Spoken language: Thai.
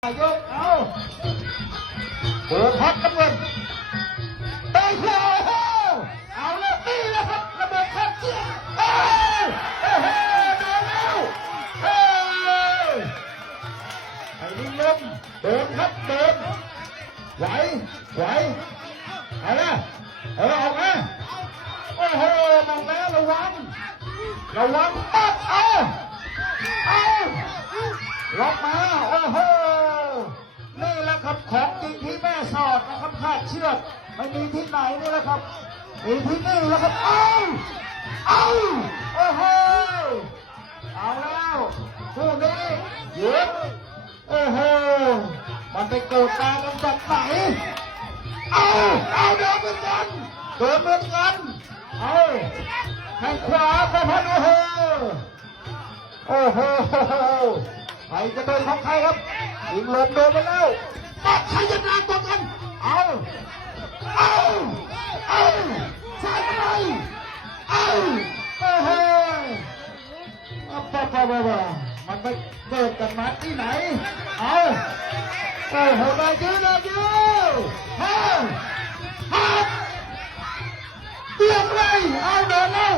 ยกเอาโอ้พัดน้ำเงินไปเที่ยวเอาแล้วนี่แหละครับระเบิดขัดเชือกเฮ้ยเฮ้ยโดนแล้วเฮ้ยไอ้ลิงลมเดินครับเดินไหวเอาละออกมาโอ้โหมองแล้วระวังปัดเอาล็อกมาโอ้โหนี่แหละครับของจริงที่แม่สอดนะครับคาดเชือกไม่มีที่ไหนนี่แหละครับมีที่นี่แหละครับโอ้โหเอาแล้วคู่นี้เย็บโอ้โหมันไปโกรธตากันจากไหนเดินเหมือนกันแข้งขวาประพันธ์โอ้โหใครจะโดนของใครครับยิงลมโดนไปแล้วใครจะกล้าตบกันใส่ไปโอ้โหมันไปเกิดกันมาที่ไหนโอ้โหได้ยืดเบี้ยงเลยโดนแล้ว